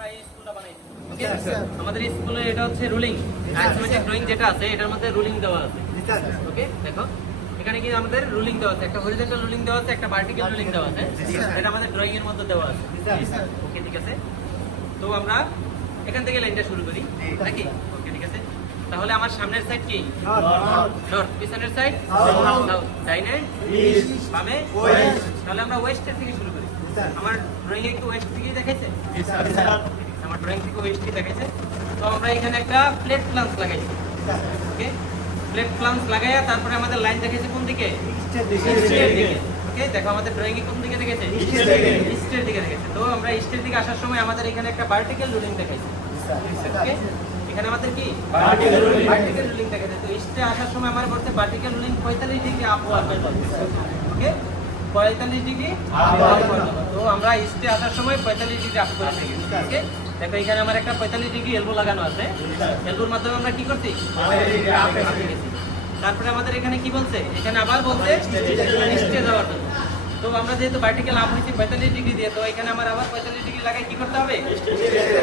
আমরা এই স্কুলটা বানাইছি। আমাদের স্কুলে এটা হচ্ছে রুলিং। আইসোমেট্রিক ড্রয়িং যেটা আছে এটার মধ্যে রুলিং দেওয়া আছে। ওকে দেখো। এখানে কি আমাদের রুলিং দেওয়া আছে। একটা হরিজন্টাল রুলিং দেওয়া আছে একটা ভার্টিক্যাল রুলিং দেওয়া আছে। এটা আমাদের ড্রয়িং এর মধ্যে দেওয়া আছে। ওকে ঠিক আছে? তো আমরা এখান থেকে লাইনটা শুরু করি। নাকি? ওকে ঠিক আছে? তাহলে আমার সামনের সাইড কি? নর্থ। পিছনের সাইড সাউথ। ডাইনে? বামে? তাহলে আমরা ওয়েস্টের থেকে শুরু করি। আমার ড্রয়িং এ ওয়েস্ট থেকেই দেখাইছে আমার ড্রয়িং থেকে ওয়েস্ট থেকে দেখাইছে তো আমরা এখানে একটা প্লেট প্লান্স লাগাইছি ওকে? প্লেট প্লান্স লাগাইয়া তারপরে আমাদের লাইন দেখাইছে কোন দিকে? ইস্টের দিকে। ওকে? দেখো আমাদের ড্রয়িং কোন দিকে দেখেছে? ইস্টের দিকে। দেখেছে। তো আমরা ইস্টের দিকে আসার সময় আমাদের এখানে একটা ভার্টিক্যাল রুলিং দেখাইছে ওকে? এখানে আমাদের কি? ভার্টিক্যাল রুলিং দেখাইছে। তো ইস্টে আসার সময় আমার বলতে vertical ruling 45 degree up okay? 45 degree তো আমরা ইস্টে আসার সময় 45 ডিগ্রি আপ করে ওকে দেখো এখানে আমার একটা 45 ডিগ্রি এলবো লাগানো আছে। এলবোর মাধ্যমে আমরা কি করছি? তারপরে আমাদের এখানে কি বলছে? এখানে আবার বলছে ইস্টে যাওয়ার জন্য। তো আমরা যেহেতু ভার্টিক্যাল আপ হয়েছি পঁয়তাল্লিশ ডিগ্রি দিয়ে তো এখানে আমার আবার পঁয়তাল্লিশ ডিগ্রি লাগাই কি করতে হবে?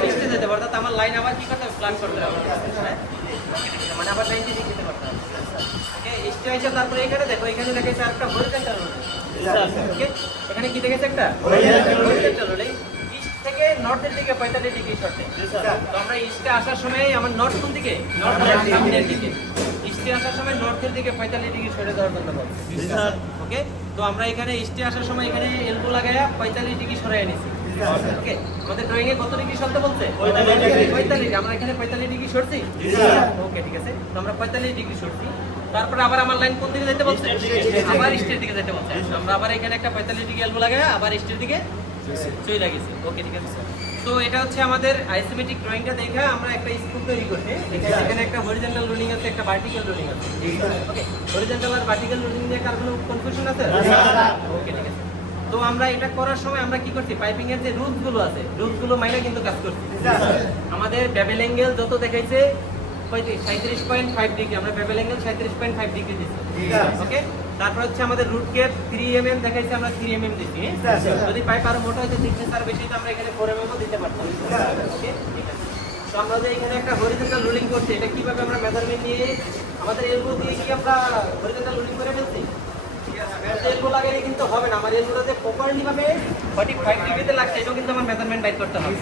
ইস্টে যেতে হবে। অর্থাৎ আমার লাইন আবার কি করতে হবে? প্লাগ করতে হবে। হ্যাঁ? মানে আবার ডিগ্রি দিতে পারতে হবে। ওকে ইস্টে এসে তারপরে এখানে দেখো এখানে দেখেছে আরেকটা হরিজন্টাল ওকে এখানে কি দেখেছে একটা? ইস্ট থেকে নর্থের দিকে পঁয়তাল্লিশ ডিগ্রি শর্টে তো আমরা ইস্টে আসার সময় আমার নর্থ কোন দিকে? নর্থ সামনের দিকে। ইস্টে আসার সময় নর্থের দিকে পঁয়তাল্লিশ ডিগ্রি সরে দেওয়ার জন্য ওকে তো আমরা এখানে ইস্টে আসার সময় এখানে এলবো লাগায়া পঁয়তাল্লিশ ডিগ্রি সরাই নিছি। ওকে আমাদের ড্রয়িং এ কত ডিগ্রি সরতে বলছে? পঁয়তাল্লিশ আমরা এখানে পঁয়তাল্লিশ ডিগ্রি সরছি? ওকে ঠিক আছে। তো আমরা পঁয়তাল্লিশ ডিগ্রি সরছি। তারপরে আবার আমার লাইন কোন দিকে যেতে বলছে? আবার ইস্টের দিকে যেতে বলছে। আমরা আবার এখানে একটা পঁয়তাল্লিশ ডিগ্রি এলবো আবার ইস্টের দিকে চলে লাগিয়েছি ওকে ঠিক আছে তো এটা হচ্ছে আমাদের আইসোমেট্রিক ড্রয়িংটা দেখে আমরা একটা স্কুল তৈরি করছি। এখানে একটা হরিজন্টাল রুলিং আছে একটা ভার্টিক্যাল রুলিং আছে। ওকে হরিজন্টাল আর ভার্টিক্যাল রুলিং নিয়ে কার কোনো কনফিউশন আছে? ওকে ঠিক আছে। তো আমরা এটা করার সময় আমরা কি করছি? পাইপিং এর যে রুলসগুলো আছে রুলসগুলো মাইনে কিন্তু কাজ করছি। আমাদের বেবেল অ্যাঙ্গেল যত দেখাইছে সাঁত্রিশ পয়েন্ট ফাইভ ডিগ্রি আমরা বেবেল অ্যাঙ্গেল সাঁত্রিশ পয়েন্ট ফাইভ ডিগ্রি দিচ্ছি ওকে তারপর হচ্ছে আমাদের root gap three M M দেখাইছে আমরা থ্রি এম এম দিচ্ছি যদি পাইপ আরও মোটা হয়েছে থিকনেস তার বেশি আমরা এখানে ফোর এম এমও দিতে পারতাম। ওকে ঠিক আছে। তো আমরা যে এখানে একটা হরিজেন্টাল রুলিং করছি এটা কীভাবে আমরা মেজারমেন্ট নিয়ে আমাদের এলবো দিয়ে কি আমরা হরিজেন্টাল রুলিং করে ফেলছি? এলবো লাগাইলে কিন্তু হবে না। আমার এলবোটাতে প্রপারলি ভাবে 45 ডিগ্রিতে লাগছে এটাও কিন্তু আমার মেজারমেন্ট বাইর করতে হবে।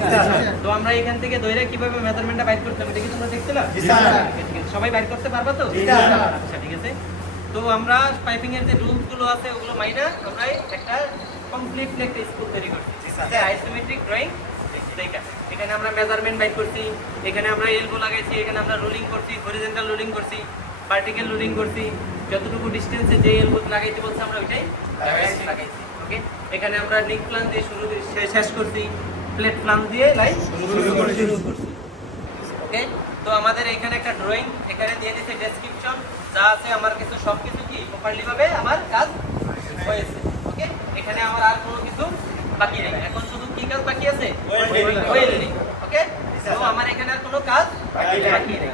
তো আমরা এখান থেকে দইরা কীভাবে মেজারমেন্টটা বাইর করতে হবে এটা কি তোমরা দেখছিলা ঠিক সবাই বাইর করতে পারবা তো? আচ্ছা ঠিক আছে। তো আমরা পাইপিং এর যে রুলসগুলো আছে ওগুলো মাইনা আমরা একটা কমপ্লিট একটা স্কুল তৈরি করছি। আইসোমেট্রিক ড্রয়িং এখানে আমরা মেজারমেন্ট বাইর করছি এখানে আমরা এলবো লাগাইছি এখানে আমরা রোলিং করছি হরিজন্টাল রোলিং করছি ভার্টিক্যাল রোলিং করছি। যতটুকু ডিস্টেন্সে যে এলবো লাগাইতে বলছে আমরা ওইটাই লাগাইছি। ওকে এখানে আমরা নিক প্লান দিয়ে শুরু শেষ করছি। প্লেট প্লান দিয়ে লাইন শুরু করছি। ওকে তো আমাদের এখানে একটা ড্রয়িং এখানে দিয়ে দিয়েছে ডেসক্রিপশন যা আছে আমার কিছু সব কিছু কি প্রপারলি ভাবে আমার কাজ হয়েছে। ওকে এখানে আমার আর কোনো কিছু বাকি নেই। এখন শুধু কি কাজ বাকি আছে? ওয়েল্ডিং ওকে তো আমার এখানে আর কোনো কাজ বাকি নেই।